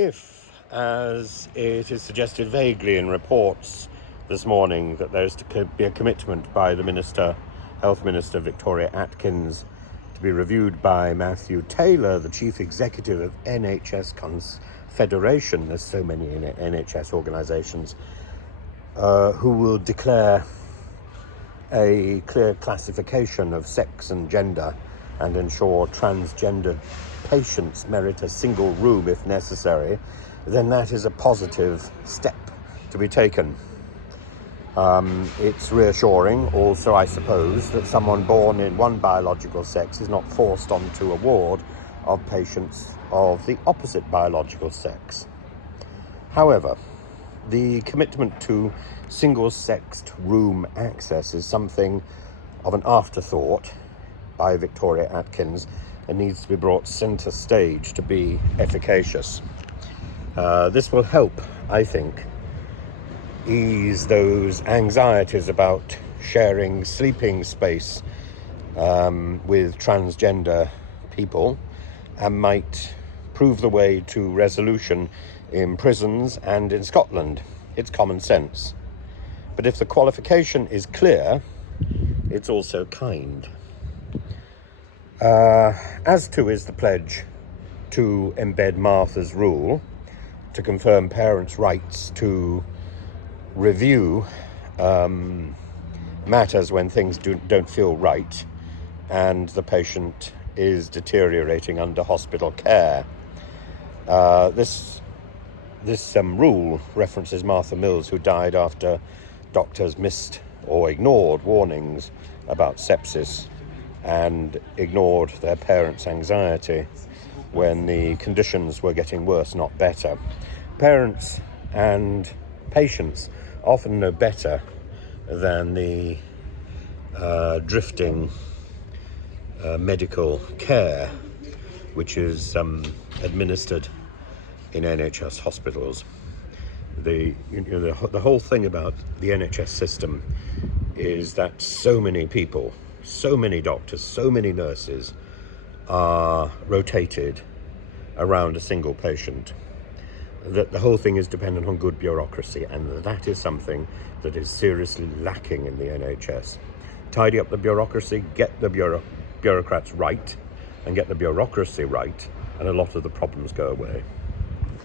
If, as it is suggested vaguely in reports this morning, that there's to be a commitment by the Health Minister Victoria Atkinson to be reviewed by Matthew Taylor, the Chief Executive of NHS Confederation, there's so many NHS organisations, who will declare a clear classification of sex and gender and ensure transgender patients merit a single room if necessary, then that is a positive step to be taken. It's reassuring also, I suppose, that someone born in one biological sex is not forced onto a ward of patients of the opposite biological sex. However, the commitment to single-sexed room access is something of an afterthought by Victoria Atkinson and needs to be brought centre stage to be efficacious. This will help, I think, ease those anxieties about sharing sleeping space with transgender people, and might prove the way to resolution in prisons and in Scotland. It's common sense. But if the qualification is clear, it's also kind. As too is the pledge to embed Martha's rule, to confirm parents' rights to review matters when things don't feel right and the patient is deteriorating under hospital care. This rule references Martha Mills, who died after doctors missed or ignored warnings about sepsis and ignored their parents' anxiety when the conditions were getting worse, not better. Parents and patients often know better than the drifting medical care which is administered in NHS hospitals. The whole thing about the NHS system is that so many people, so many doctors, so many nurses are rotated around a single patient, that the whole thing is dependent on good bureaucracy, and that is something that is seriously lacking in the NHS. Tidy up the bureaucracy, get the bureaucrats right, and get the bureaucracy right, and a lot of the problems go away.